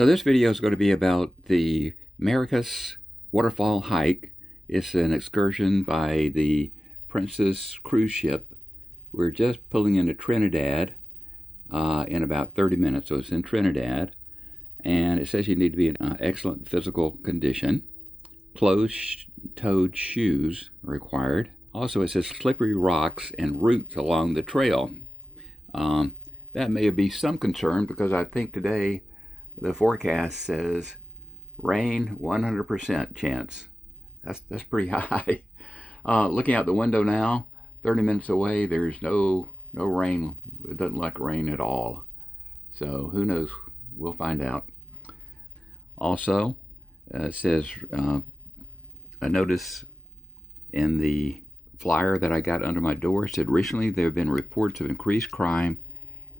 So this video is going to be about the Maracas Waterfall hike. It's an excursion by the Princess cruise ship. We're just pulling into Trinidad in about 30 minutes. So it's in Trinidad. And it says you need to be in excellent physical condition. Closed-toed shoes are required. Also, it says slippery rocks and roots along the trail. That may be some concern because I think today the forecast says rain 100% chance. That's pretty high. Looking out the window now, 30 minutes away, there's no rain. It doesn't look like rain at all. So who knows? We'll find out. Also, it says a notice in the flyer that I got under my door. It said recently there have been reports of increased crime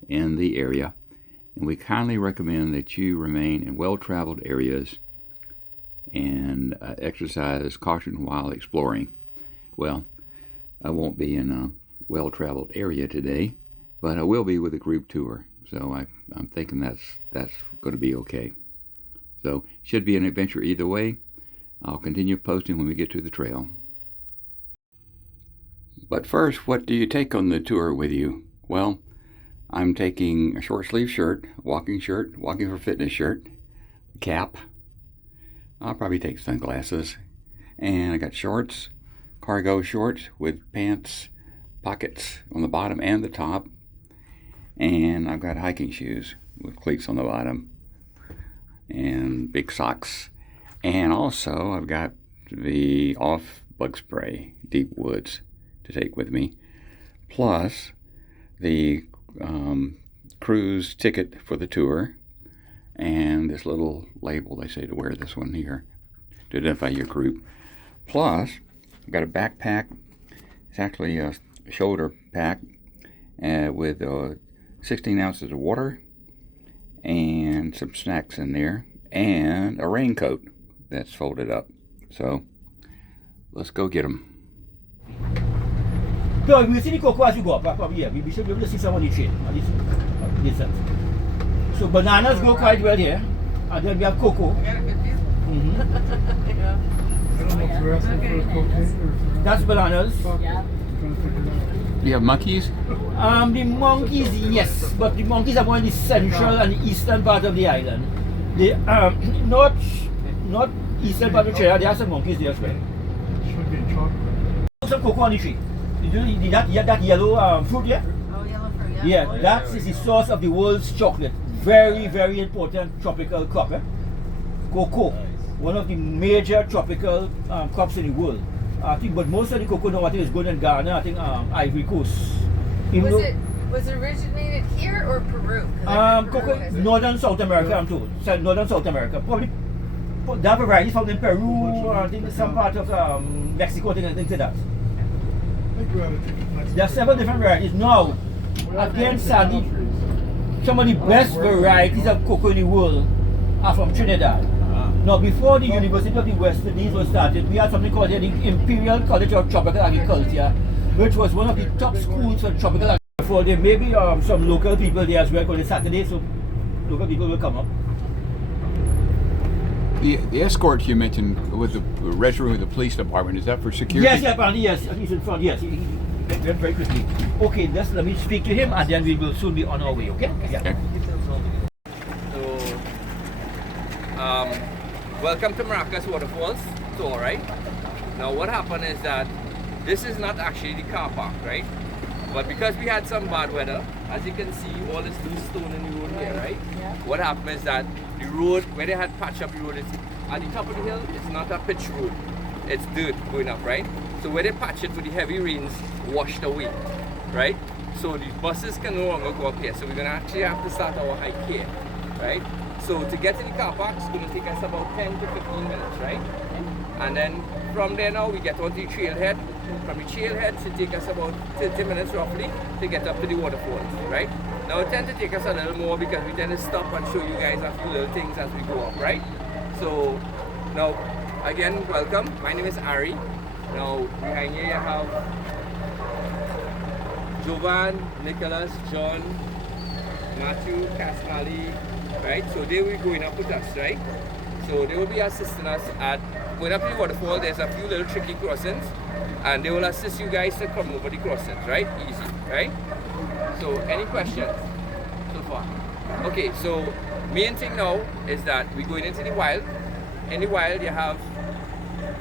in the area, and we kindly recommend that you remain in well-traveled areas and exercise caution while exploring. Well, I won't be in a well-traveled area today, but I will be with a group tour, so I'm thinking that's going to be okay. So should be an adventure either way. I'll continue posting when we get to the trail. But first, what do you take on the tour with you? Well, I'm taking a short sleeve shirt, walking for fitness shirt, cap. I'll probably take sunglasses. And I got shorts, cargo shorts with pants, pockets on the bottom and the top. And I've got hiking shoes with cleats on the bottom and big socks. And also I've got the off bug spray, Deep Woods, to take with me. Plus the cruise ticket for the tour, and this little label they say to wear this one here to identify your group. Plus, I've got a backpack. It's actually a shoulder pack with 16 ounces of water and some snacks in there, and a raincoat that's folded up. So let's go get them. No, we see the cocoa as you go up from here. We should be able to see some on the train. Distance. So bananas go quite well here. And then we have cocoa. That's bananas. You have monkeys? The monkeys, yes. But the monkeys are more in the central and the eastern part of the island. The not eastern part of Trinidad, there are some monkeys there as well. Should be chocolate. Some cocoa on the tree. That yellow fruit, yeah? Oh, yellow fruit, yeah. Yeah, that is the source of the world's chocolate. Very, very important tropical crop. Cocoa, one of the major tropical crops in the world. I think, but most of the cocoa now I think is grown in Ghana. I think Ivory Coast. Was it originated here or Peru? Cocoa, northern South America, I'm told. Northern South America, probably. That variety found in Peru. I think some part of Mexico, things like that. There are several different varieties. Now, again, Sandy, some of the best varieties of cocoa in the world are from Trinidad. Now, before the University of the West Indies was started, we had something called the Imperial College of Tropical Agriculture, which was one of the top schools for tropical agriculture. There may be some local people there as well, because it's Saturday, so local people will come up. The escort you mentioned with the registering with the police department, is that for security? Yes, apparently, yes. He's in front, yes. He went very quickly. Okay, let me speak to him and then we will soon be on our way, okay? Yeah. Okay. So, welcome to Maracas Waterfalls tour, right? Now what happened is that this is not actually the car park, right? But because we had some bad weather, as you can see, all this loose stone in the road here, right? Yeah. What happened is that the road, where they had patched up the road, at the top of the hill, it's not a pitch road. It's dirt going up, right? So where they patch it with the heavy rains, washed away, right? So the buses can no longer go up here. So we're gonna actually have to start our hike here, right? So to get to the car park, it's gonna take us about 10 to 15 minutes, right? And then from there now, we get onto the trailhead. From the trailhead, it take us about 30 minutes roughly to get up to the waterfalls, right? Now it tends to take us a little more because we tend to stop and show you guys a few little things as we go up, right? So now, again, welcome. My name is Ari. Now behind here you have Jovan, Nicholas, John, Matthew, Casmali, right? So they will be going up with us, right? So they will be assisting us at going up the waterfall. There's a few little tricky crossings, and they will assist you guys to come over the crossings, right? Easy, right? So any questions so far? Okay, so main thing now is that we're going into the wild. In the wild, you have,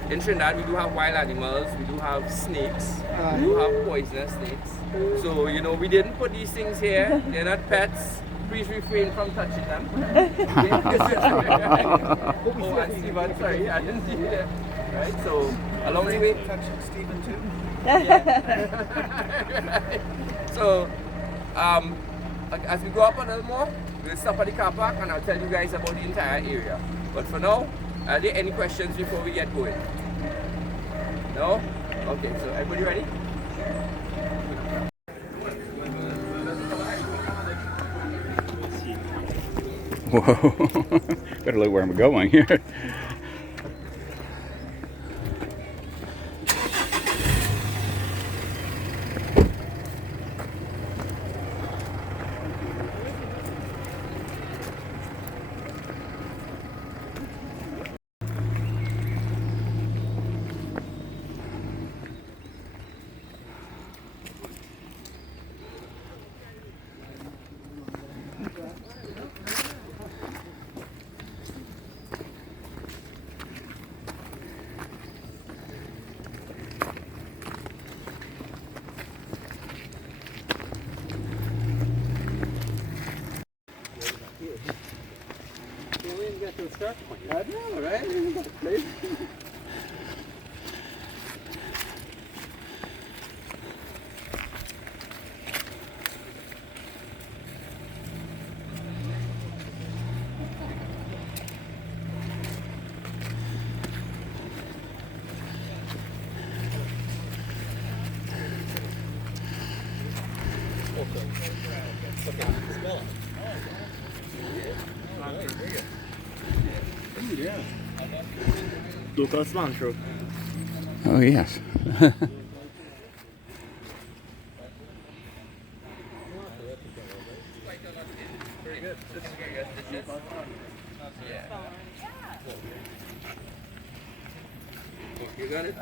in Trinidad, we do have wild animals, we do have snakes, we do have poisonous snakes. So, you know, we didn't put these things here, they're not pets. Please refrain from touching them. Oh, and Stephen, sorry, I didn't see it. Right, so along the way. Touching Stephen too? So, as we go up a little more, we'll stop at the car park and I'll tell you guys about the entire area. But for now, are there any questions before we get going? No? Okay, so everybody ready? Whoa. Better look where I'm going here. I know, right? Local cilantro. Oh, yes. Pretty good. Yeah. You got it?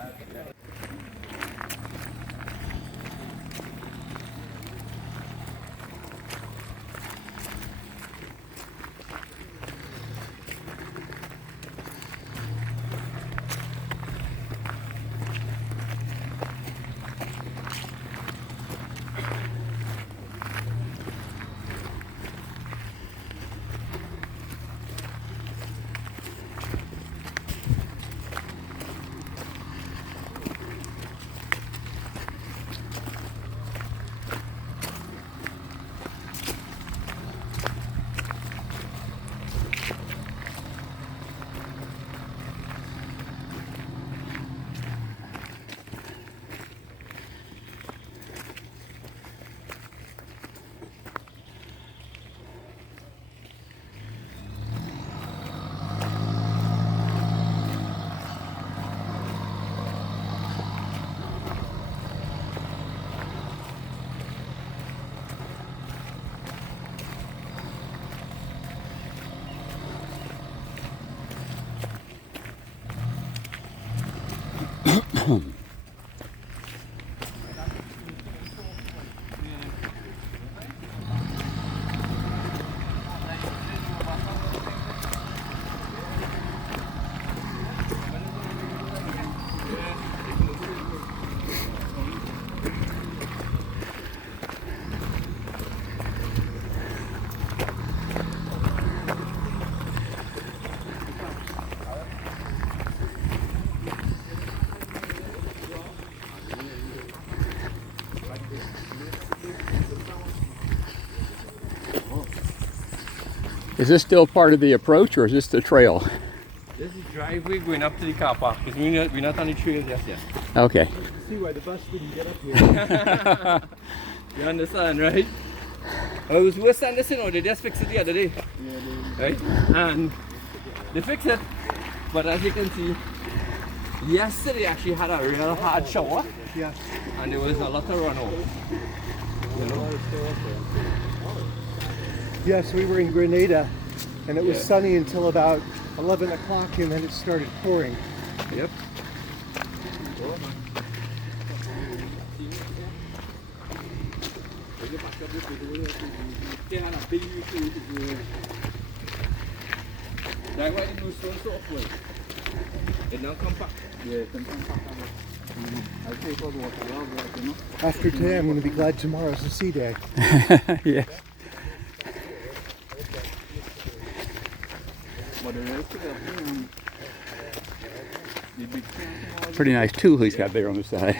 Is this still part of the approach, or is this the trail? This is driveway going up to the car park because we're not on the trail just yet. Okay. See why the bus didn't get up here. You understand, right? It was worse than this, you know, they just fixed it the other day. Yeah, Right? And they fixed it, but as you can see, yesterday actually had a real hard shower yeah. and there was a lot of runoff. You know? Yes, we were in Grenada and it was Yeah. sunny until about 11 o'clock, and then it started pouring. Yep. That's why the new stone so full. It don't come back. Yeah, I take all the water well, you know. After today, I'm going to be glad tomorrow's a sea day. Yeah. Pretty nice tool he's got there on the side.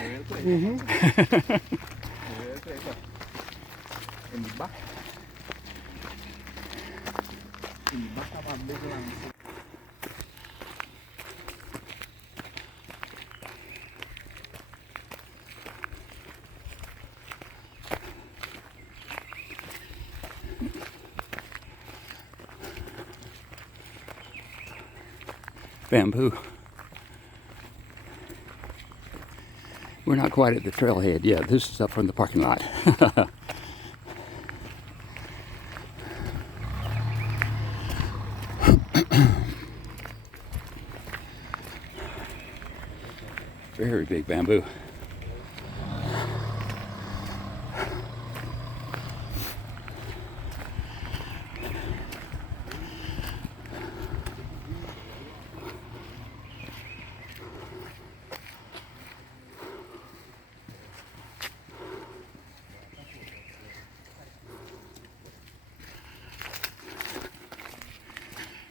Bamboo. We're not quite at the trailhead yet. This is up from the parking lot. Very big bamboo.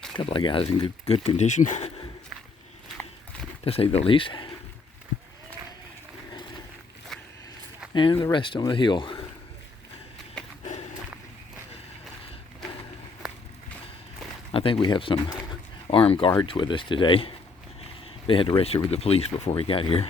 A couple of guys in good condition, to say the least. And the rest on the hill. I think we have some armed guards with us today. They had to register with the police before we got here.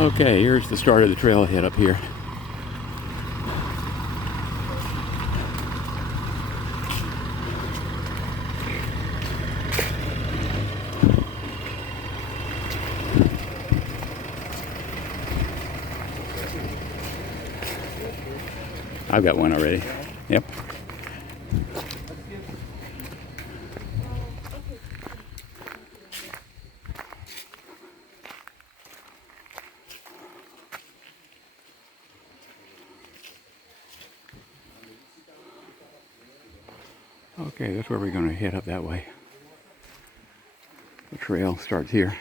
Okay, here's the start of the trailhead up here. I've got one already. Yep. Okay, that's where we're going to head up that way. The trail starts here.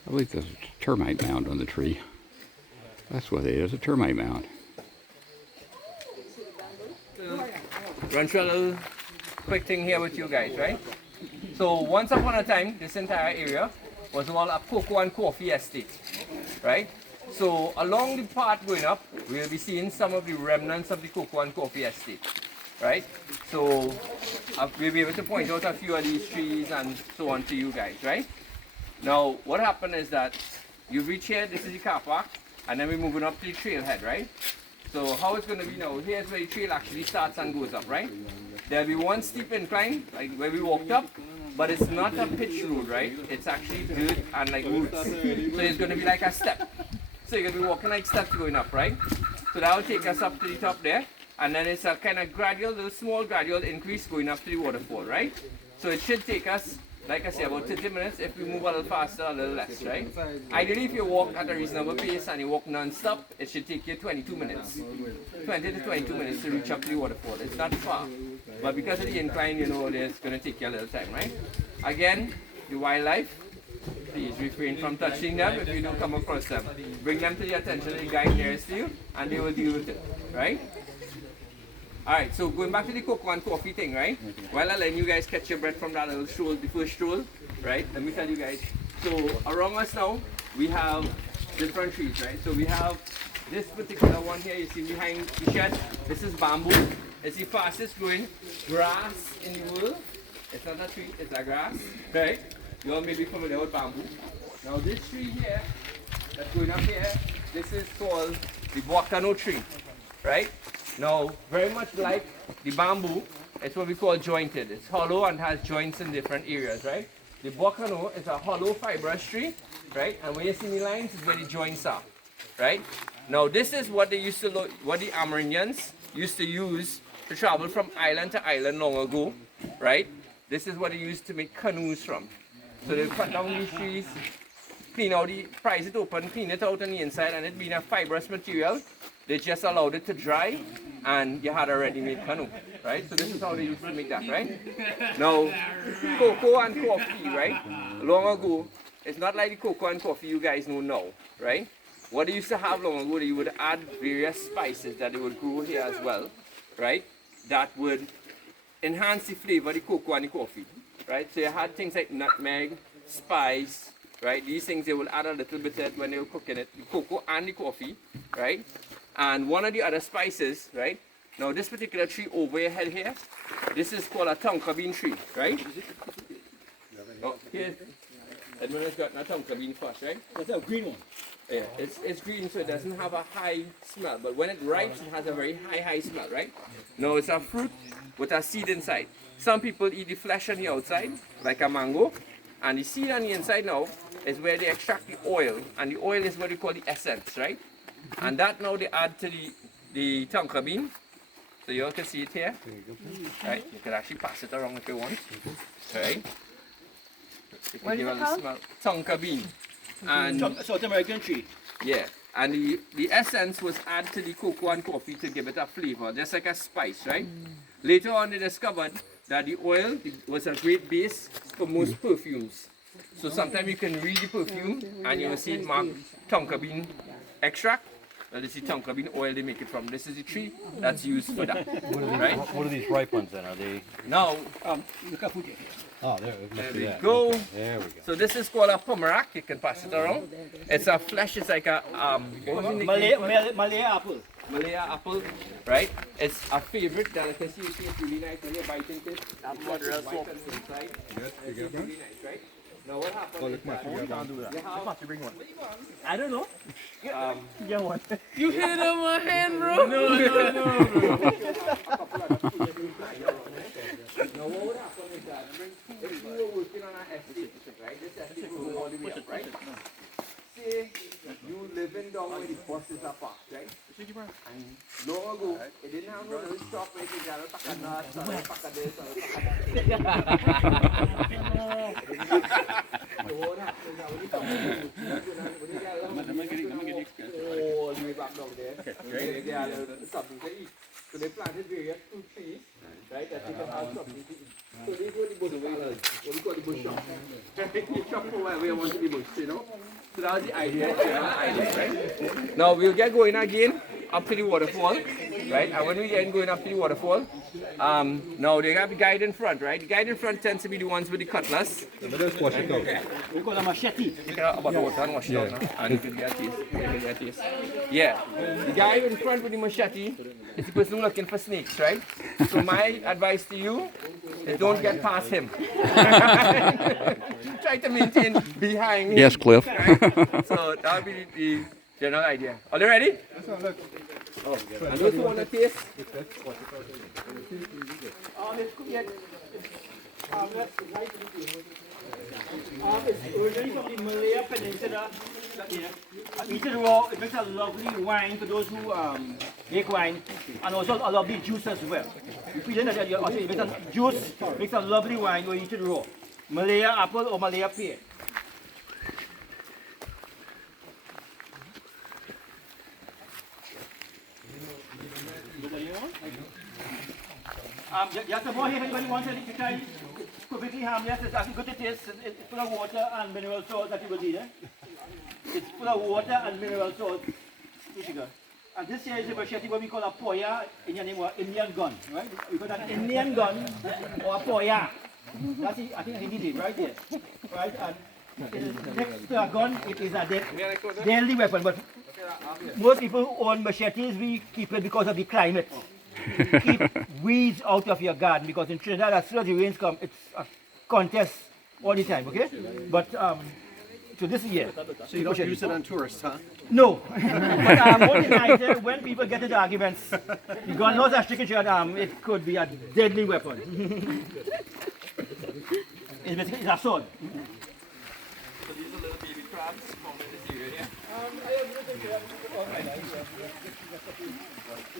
I believe there's a termite mound on the tree. That's what it is, a termite mound. Run through a little quick thing here with you guys, right? So once upon a time, this entire area was all a cocoa and coffee estate, right? So along the path going up, we'll be seeing some of the remnants of the cocoa and coffee estate, right? So we'll be able to point out a few of these trees and so on to you guys, right? Now, what happened is that you reach here, this is the car park, and then we're moving up to the trailhead, right? So how it's going to be now, here's where the trail actually starts and goes up, right? There'll be one steep incline, like where we walked up, but it's not a pitch road, right? It's actually dirt and like roots. So it's going to be like a step. So you're going to be walking like steps going up, right? So that will take us up to the top there, and then it's a kind of gradual, little small gradual increase going up to the waterfall, right? So it should take us, like I say, about 30 minutes. If we move a little faster, a little less, right? Ideally, if you walk at a reasonable pace and you walk non-stop, it should take you 22 minutes. 20 to 22 minutes to reach up to the waterfall. It's not far. But because of the incline, you know, it's going to take you a little time, right? Again, the wildlife, please refrain from touching them if you don't come across them. Bring them to the attention of the guide nearest to you, and they will deal with it, right? Alright, so going back to the cocoa and coffee thing, right? While I let you guys catch your breath from that little stroll, the first stroll, right? Let me tell you guys. So around us now, we have different trees, right? So we have this particular one here, you see behind the shed. This is bamboo. It's the fastest growing grass in the world. It's not a tree, it's a grass, right? You all may be familiar with bamboo. Now this tree here, that's going up here, this is called the Bocano tree, right? Now, very much like the bamboo, it's what we call jointed. It's hollow and has joints in different areas, right? The Bocano is a hollow fibrous tree, right? And where you see the lines is where the joints are, right? Now, this is what they used to what the Amerindians used to use to travel from island to island long ago, right? This is what they used to make canoes from. So they cut down these trees, clean out prise it open, clean it out on the inside, and it being a fibrous material, they just allowed it to dry, and you had a ready-made canoe, right? So this is how they used to make that, right? Now, cocoa and coffee, right? Long ago, it's not like the cocoa and coffee you guys know now, right? What they used to have long ago, they would add various spices that they would grow here as well, right? That would enhance the flavor of the cocoa and the coffee, right? So you had things like nutmeg, spice, right? These things they will add a little bit of it when they were cooking it, the cocoa and the coffee, right? And one of the other spices, right? Now this particular tree over your head here, this is called a Tonka bean tree, right? Oh, here, Edmund has got a Tonka bean first, right? That's a green one. Yeah, it's green, so it doesn't have a high smell, but when it ripes, it has a very high smell, right? Now it's a fruit with a seed inside. Some people eat the flesh on the outside, like a mango, and the seed on the inside now is where they extract the oil, and the oil is what we call the essence, right? And that now they add to the Tonka bean. So you all can see it here. Right? You can actually pass it around if you want. Right? You can give it a smell. Tonka bean. And South American tree. yeah. And the essence was added to the cocoa and coffee to give it a flavor, just like a spice, right? Later on they discovered that the oil was a great base for most perfumes. So sometimes you can read the perfume and you will see it marked Tonka bean extract. Well, this is Tonka bean oil they make it from. This is the tree that's used for that. Right? What are these ripe ones then? Are they? Now, Look at food here. Oh, there we go. There we go. So this is called a pomerac. You can pass it around. It's a flesh. It's like a Malay apple. Malaya apple, right? It's a favorite delicacy. You see, it's really nice when you're biting it. That mother of soap inside. It's really nice, right? Now what happens is that you have, I don't know. Yeah, one. you hit it on my hand, bro. No. Now what would happen is that if you were working on an estate, right? This estate will go all the way up, right? Say you living down where the buses are parked, right? And long ago, it didn't have no little stop where you got a pack of nuts or a pack of this or a pack of that. So what happens is that when you come when you get all the way back down there, right? They have something to eat. So they planted various fruit trees, right? That you can have something to eat. So they go to the bush, what we call the bush shop. You shop for wherever you want to be bush, you know? So that was the idea, right? Now we'll get going again up to the waterfall, right? And when we get going up to the waterfall, now they have the guide in front, right? The guide in front tends to be the ones with the cutlass. We call a machete. You can about the water and wash it out now, and you can get a taste. You can get a taste. Yeah, the guy in front with the machete is the person looking for snakes, right? So my advice to you is don't get past him. Try to maintain behind him. Yes, Cliff. Right? So that would be the general idea. Are they ready? Oh, and those who want to taste? It's originally from the Malaya Peninsula. Eat it raw. It makes a lovely wine for those who make wine, and also a lovely juice as well. You feel that it makes a juice, makes a lovely wine. You eat it raw. Malaya apple or Malaya pear. Just some more here. Anybody wants to try? Completely harmless. It's actually good to taste. It's full of water and mineral salts that you will need. It's full of water and mineral salts. Sugar. And this here is a machete what we call a poya in your name, or Indian gun, right? We call that Indian gun or a poya. That's it, I think I need it right there. Right? And it is next to a gun, it is a deadly weapon. But most people who own machetes, we keep it because of the climate. Keep weeds out of your garden, because in Trinidad, as soon as the rains come, it's a contest all the time, okay? But so this is here. So you don't use it on tourists, huh? No. But what is nice, when people get into arguments, the gun knows a stick it could be a deadly weapon. It's basically a sword. So these are little baby crabs found in this area here.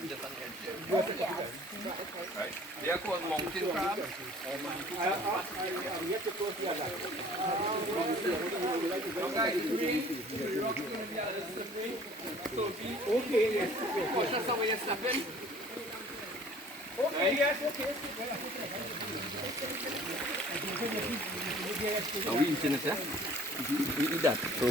Just on the edge there. Right. They are called mountain crabs. Okay, yes. Cautious of where you're stepping. Okay, yes, okay. Are we eating it, yeah? We eat that. So.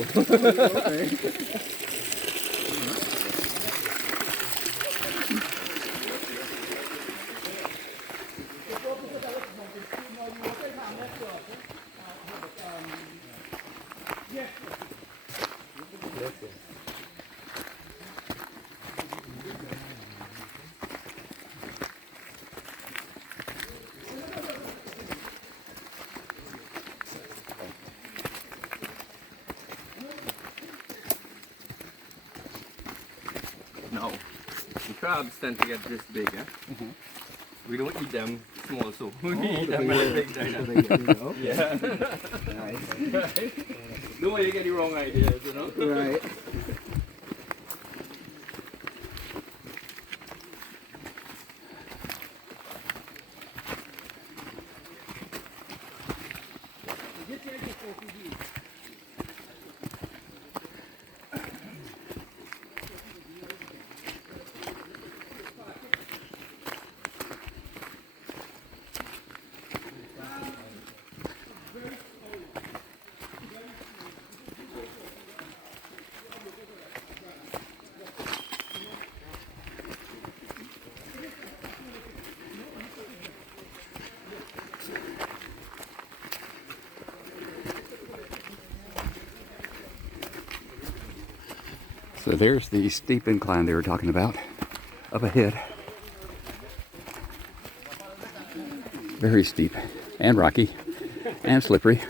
Now, the crabs tend to get this big, eh? We don't eat them small, so we eat them very big. Yeah. Nice. Don't want you get the wrong ideas, you know? Right. So there's the steep incline they were talking about up ahead. Very steep and rocky and slippery.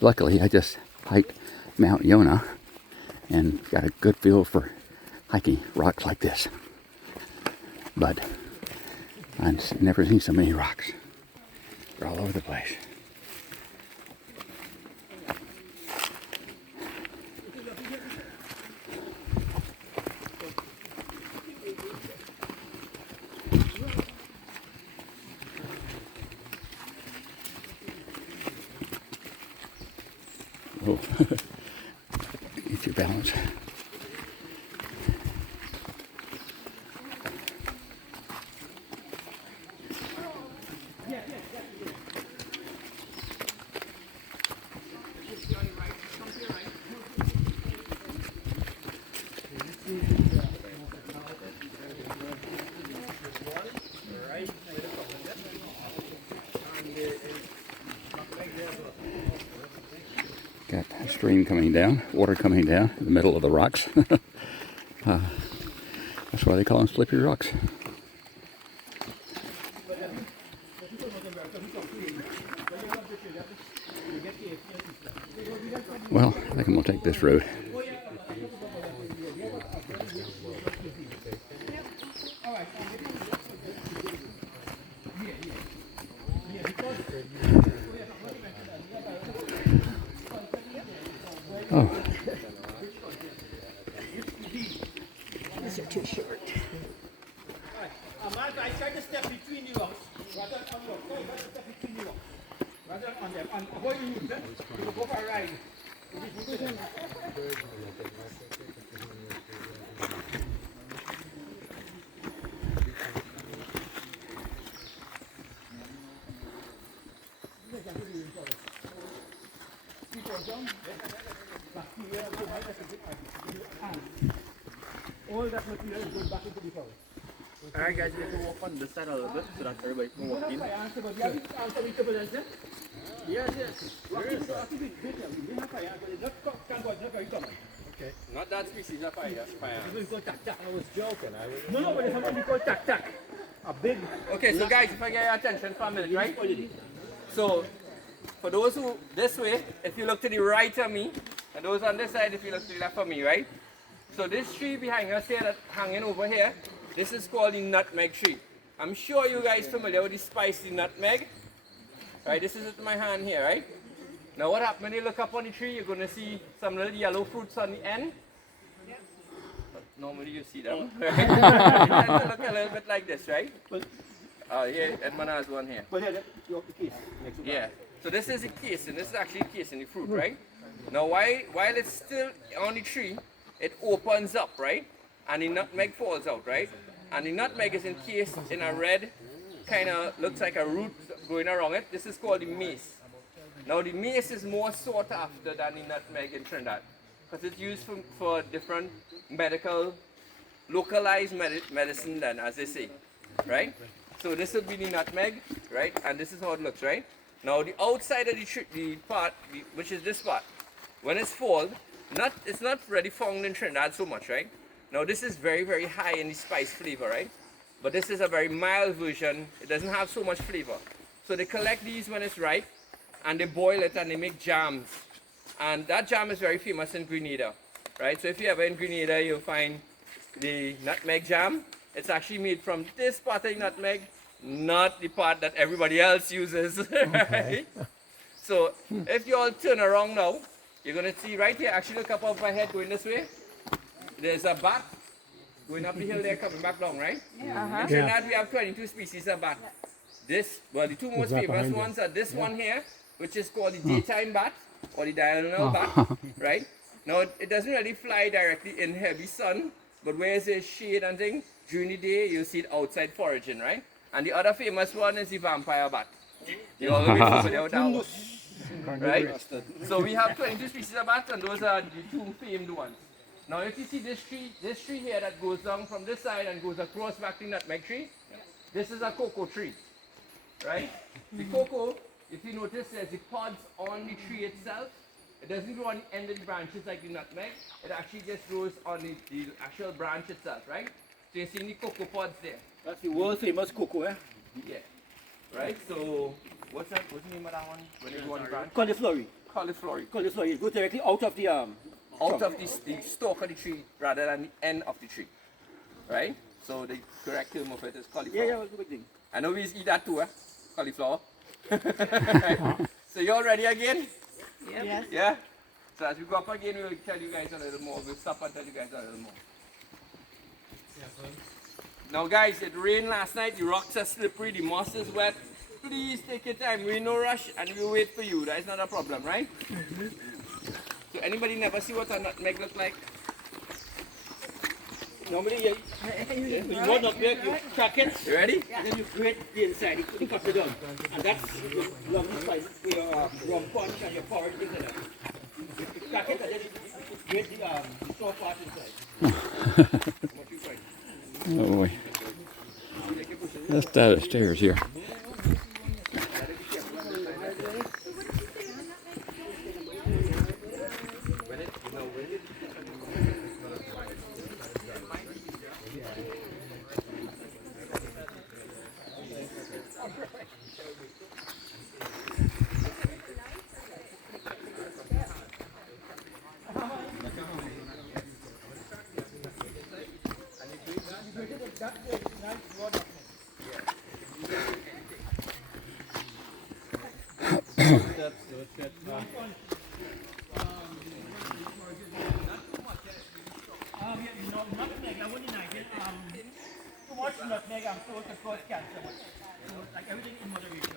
Luckily, I just hiked Mount Yonah and got a good feel for hiking rocks like this. But I've never seen so many rocks. They're all over the place. Oh, get your balance. Got a stream coming down, water coming down in the middle of the rocks. That's why they call them slippery rocks. Well, I think I'm going to take this road. Oh. These are too short. Amanda, I try to step between the rocks rather than on your foot. Try to step between the rocks rather than on them. And avoid you use them. You will go for a ride. All that material goes back into the forest. Alright guys, we have to walk on this side a little bit so that everybody can walk in. Yes, yes. Not that species of fire. I was joking. No, but there's something called tac-tac. A big... Okay, so guys, if I get your attention for a minute, right? So, for those who, this way, if you look to the right of me, and those on this side, if you look to the left of me, right? So this tree behind us here, that's hanging over here, this is called the nutmeg tree. I'm sure you guys familiar with the spicy nutmeg. Right, this is it in my hand here, right? Now what happens when you look up on the tree, you're going to see some little yellow fruits on the end. But normally you see them, right? It tends to look a little bit like this, right? Here, Edmund has one here. But yeah, the case. Yeah. So this is a casing. This is actually a casing, the fruit, right? Now while it's still on the tree, it opens up, right? And the nutmeg falls out, right? And the nutmeg is encased in a red, kind of looks like a root going around it. This is called the mace. Now the mace is more sought after than the nutmeg in Trinidad because it's used for different medical, localized medicine then, as they say, right? So this would be the nutmeg, right? And this is how it looks, right? Now the outside of the part, which is this part, when it's fall, it's not really found in Trinidad so much, right? Now this is very, very high in the spice flavor, right? But this is a very mild version. It doesn't have so much flavor. So they collect these when it's ripe and they boil it and they make jams. And that jam is very famous in Grenada, right? So if you're ever in Grenada, you'll find the nutmeg jam. It's actually made from this part of the nutmeg, not the part that everybody else uses, right? So if you all turn around now, you're going to see right here, actually look up over my head going this way. There's a bat going up the hill there, coming back down, right? Yeah. In Trinidad, we have 22 species of bat. This, well, the two most famous ones are this one here, which is called the daytime bat, or the diurnal bat, right? Now, it doesn't really fly directly in heavy sun, but where there's shade and things, during the day, you'll see it outside foraging, right? And the other famous one is the vampire bat. You all will be familiar with that one, right? So we have 22 species of bats, and those are the two famed ones. Now, if you see this tree here that goes down from this side and goes across back to the nutmeg tree, this is a cocoa tree, right? The cocoa, if you notice, there's the pods on the tree itself. It doesn't grow on the end of the branches like the nutmeg. It actually just grows on the actual branch itself, right? So you're seeing the cocoa pods there. That's the world famous cocoa, eh? Yeah. Right? So, what's the name of that one? When you go on the branch? Cauliflower. Cauliflower. Cauliflower. It goes directly out of the Out of the stalk of the tree rather than the end of the tree. Right? So the correct term of it is cauliflower. Yeah, that's the big thing. I know we eat that too, cauliflower. So you all ready again? Yes. Yeah? So as we go up again, we'll tell you guys a little more. We'll stop and tell you guys a little more. Now guys, it rained last night. The rocks are slippery. The moss is wet. Please take your time. We're in no rush and we'll wait for you. That's not a problem, right? So anybody never see what a nutmeg looks like? Normally, you want nutmeg, you crack it, You ready? and then you grate the inside, you cut it down. And that's your lovely spice for your rum punch and your porridge, things like that. You crack it and then you grate the soft part inside. What you find? Oh boy. Let's start the stairs here. Too much nutmeg, I'm told, can cause cancer. So, like everything in moderation.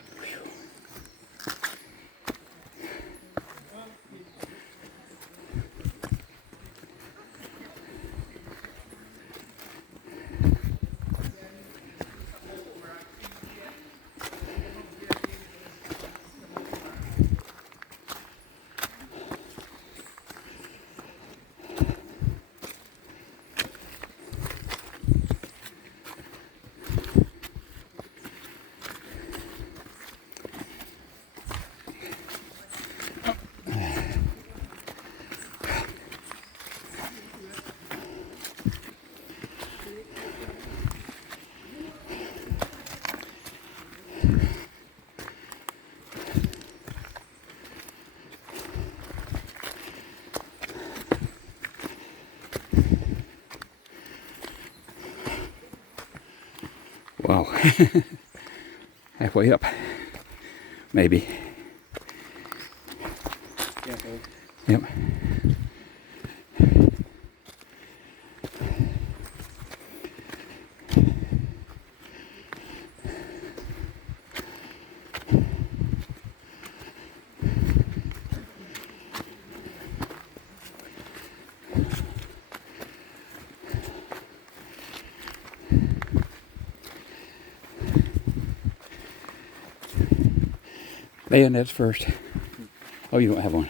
Halfway up. Maybe. Yep. Bayonets first. Oh, you don't have one.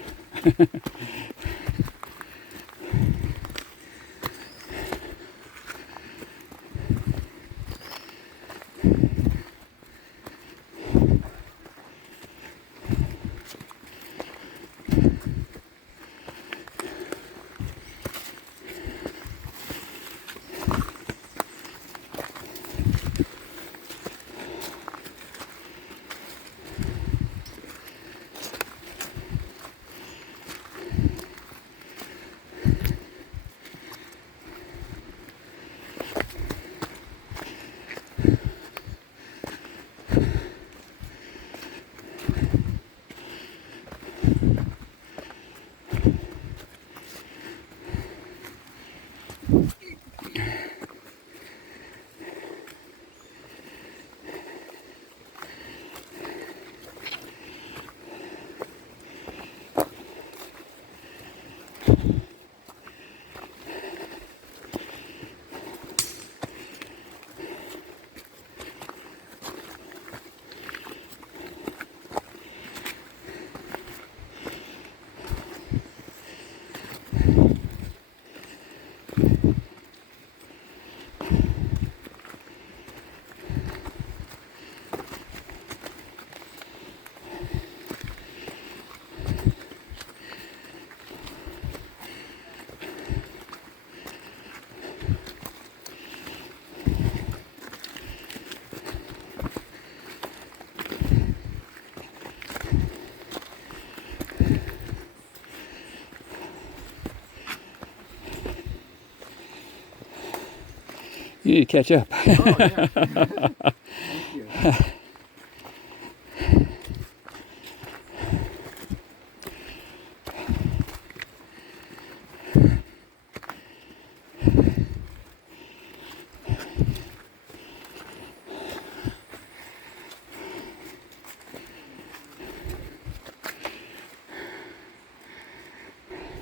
You need to catch up. Oh, yeah. Thank you.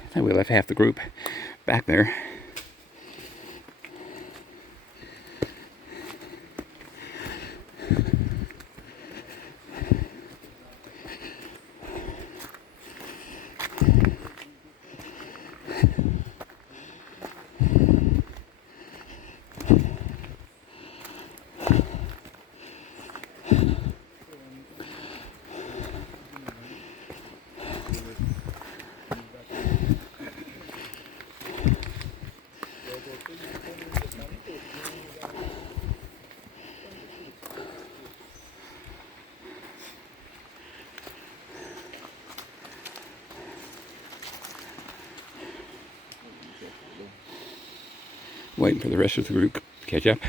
I think we left half the group back there. Waiting for the rest of the group to catch up.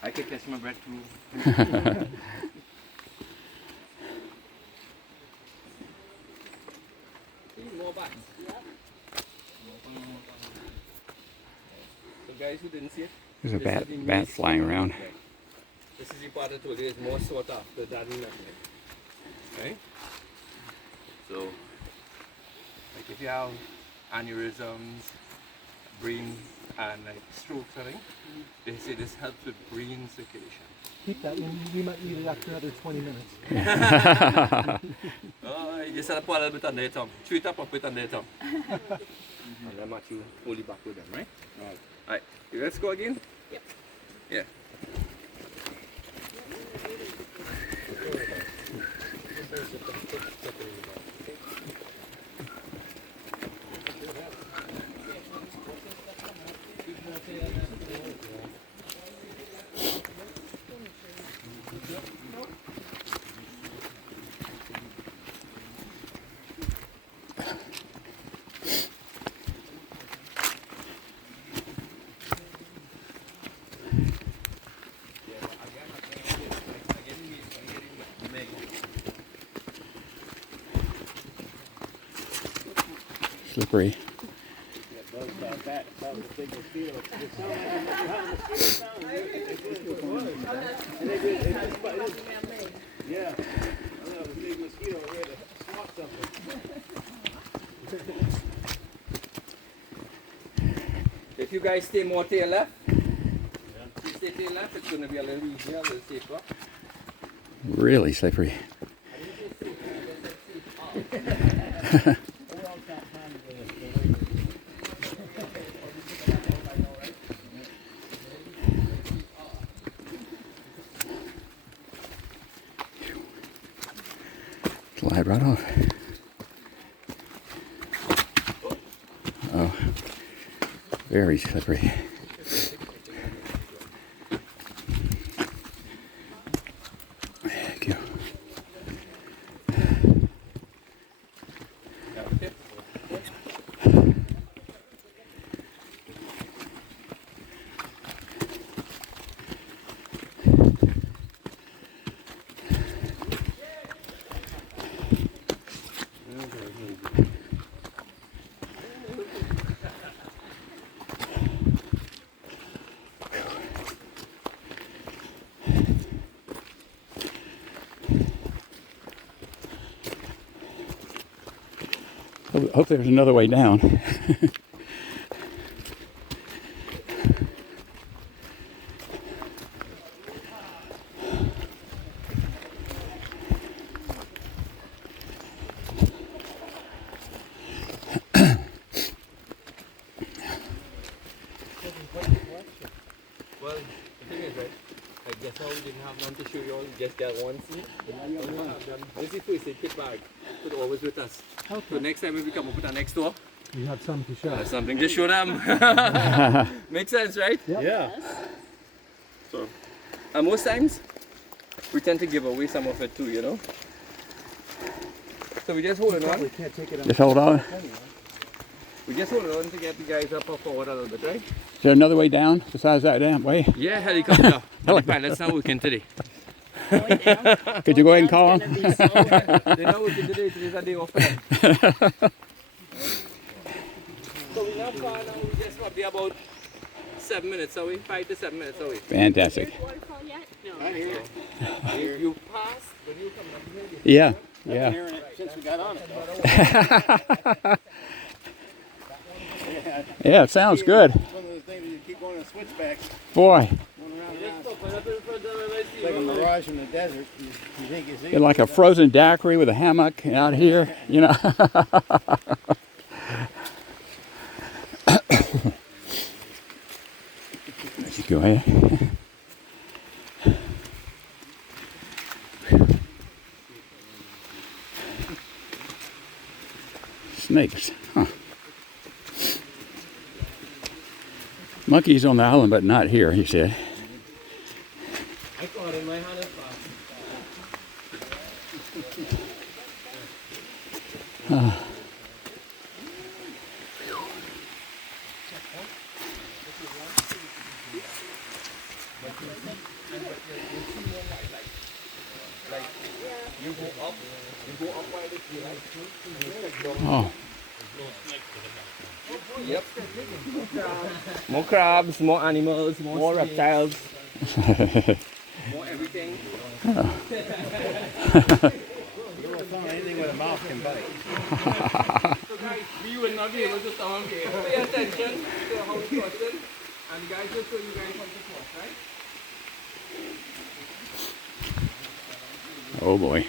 I can catch my breath too. More buttons. So guys who didn't see it, There's a this is the bat meat flying of around. nutmeg. This is the part I told you is more sought after than nutmeg. Right? So, like if you have aneurysms, brain, and like strokes, I think, they say this helps with brain circulation. Keep that one. We might need it after another 20 minutes. Oh, you just have to put a little bit under your tongue. Chew it up and put it under your tongue. And then Matthew hold it back with them, right? Alright. Alright, let's go again? Yep. Yeah. slippery. If you guys stay more to your left, if you stay to your left, it's going to be a little easier, a little safer. Really slippery. Slide right off. Oh, very slippery. Thank you. Hope there's another way down. Well, the thing is, right, I guess how we didn't have none to show you all, just that one seat. This is first aid kit bag, put always with us. Okay. So next time when we come up with our next tour, You have something to show. something to show them. Makes sense, right? Yep. Yeah. So, and most times, we tend to give away some of it too, you know? So we just holding on. Can't take it on. Just hold on. We just holding on to get the guys up or forward a little bit, right? Is there another way down besides that damn way? Yeah, helicopter. Pilot's not working today. Could you go ahead and call them? They're not working today. Today's a day off for them. So we're not far now. We just might be about 7 minutes away, 5 to 7 minutes away. Fantastic. Waterfall yet? No. Right here. You passed when you come up here. Yeah, I've been yeah. hearing it since we got on it, though. Yeah, it sounds good. It's one of those things that you keep going in switchbacks, Boy, going around and around. It's like a mirage in the desert. You think you see it's like a frozen daiquiri with a hammock out here, you know. Let's go ahead. Snakes, huh? Monkeys on the island, but not here, he said. I caught in my hand as fast. Oh, Yep. More crabs, more animals, more reptiles, more everything. You don't find anything with a mouth can bite. So guys, we will not be able to sound here. Pay attention to how we crossing, and the guys will show you guys how to cross, right? oh boy.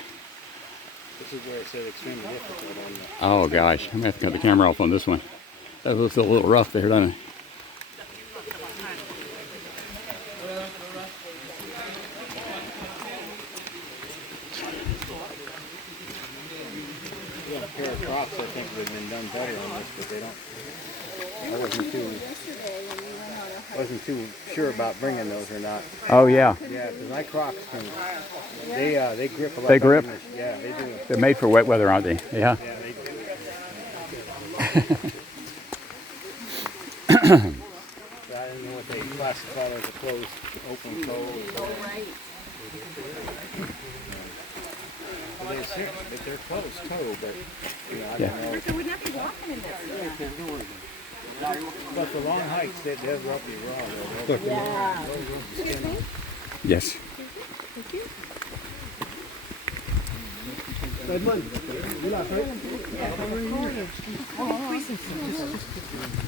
This is where it said extremely difficult on the... Oh gosh, I'm gonna have to cut the camera off on this one. That looks a little rough there, doesn't it? Yeah, a pair of Crocs I think would have been done better on this, but they don't... I wasn't too sure about bringing those or not. Oh yeah, Yeah, because my Crocs can... They grip a lot They better grip? than this. Yeah, they do. they're made for wet weather, aren't they? Yeah. Yeah, they do. I didn't know what they classify as a closed, open toe. Well, they're closed toe, but Yeah. So we'd not be walking in this. But the long hikes, they're roughy raw. Yeah. Excuse me? Yes. Thank you.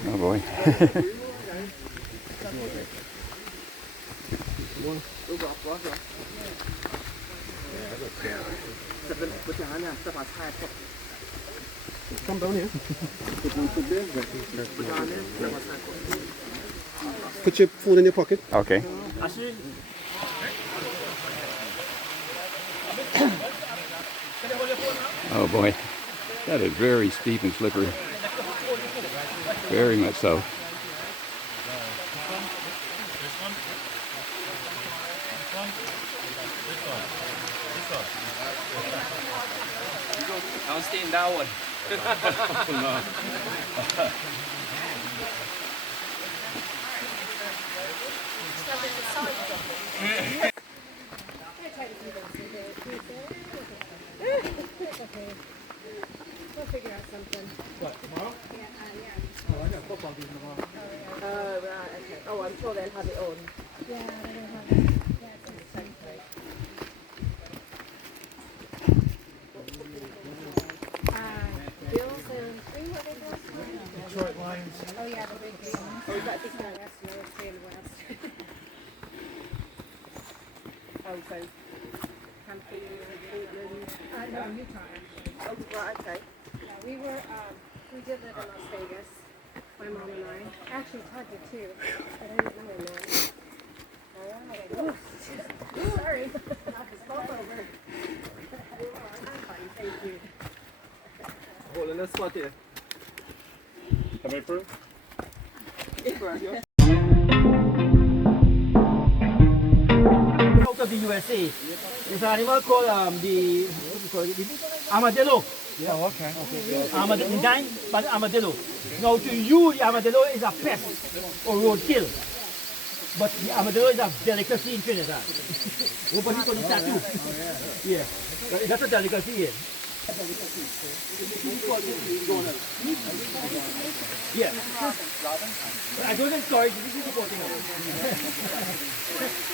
Oh boy. Come down here. Put your phone in your pocket. Okay. Oh boy. That is very steep and slippery. Very much so. I'm staying that one. We'll figure out something. What, tomorrow? Yeah. Oh, I got football game tomorrow. Oh, right, okay. Oh, I'm sure they'll have it on. Yeah, they don't have it. Yeah, it's in the same place. Bills and three, what they call? Detroit Lions. Oh, yeah, the big game. Oh, is that big guy? That's another three in the west. Oh, so Hampton, Portland. No, Utah. Oh, right, okay. Yeah, we did live in Las Vegas, my mom and I. Actually, Todd did too, but I didn't know him then. All right. Ooh, sorry. Knock his phone over. I'm fine, thank you. Hold on, let's spot here. How many proof? Out of the USA. There's an animal called the armadillo. Oh, okay. Armadillo, but armadillo. Now to you, the armadillo is a pest or roadkill. But the armadillo is a delicacy in Trinidad. Nobody can eat that too. Yeah. That's a delicacy here. Yeah. I don't encourage this is supporting us.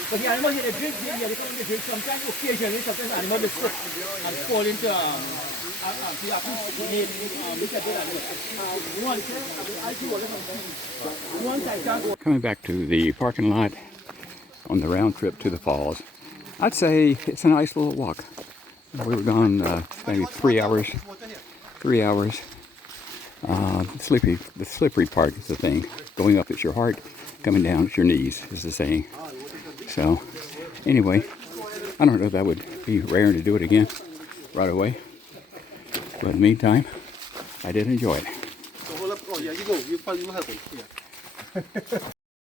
But the animals here, they drink, they drink sometimes, occasionally, sometimes animals will slip and fall into the Coming back to the parking lot on the round trip to the falls, I'd say it's a nice little walk. We were gone maybe 3 hours. 3 hours. The slippery part is the thing. Going up, it's your heart. Coming down, it's your knees, is the saying. So, anyway, I don't know if that would be rare to do it again right away. But in the meantime, I did enjoy it. So hold up. Oh, yeah, you go. You probably will help him. Yeah.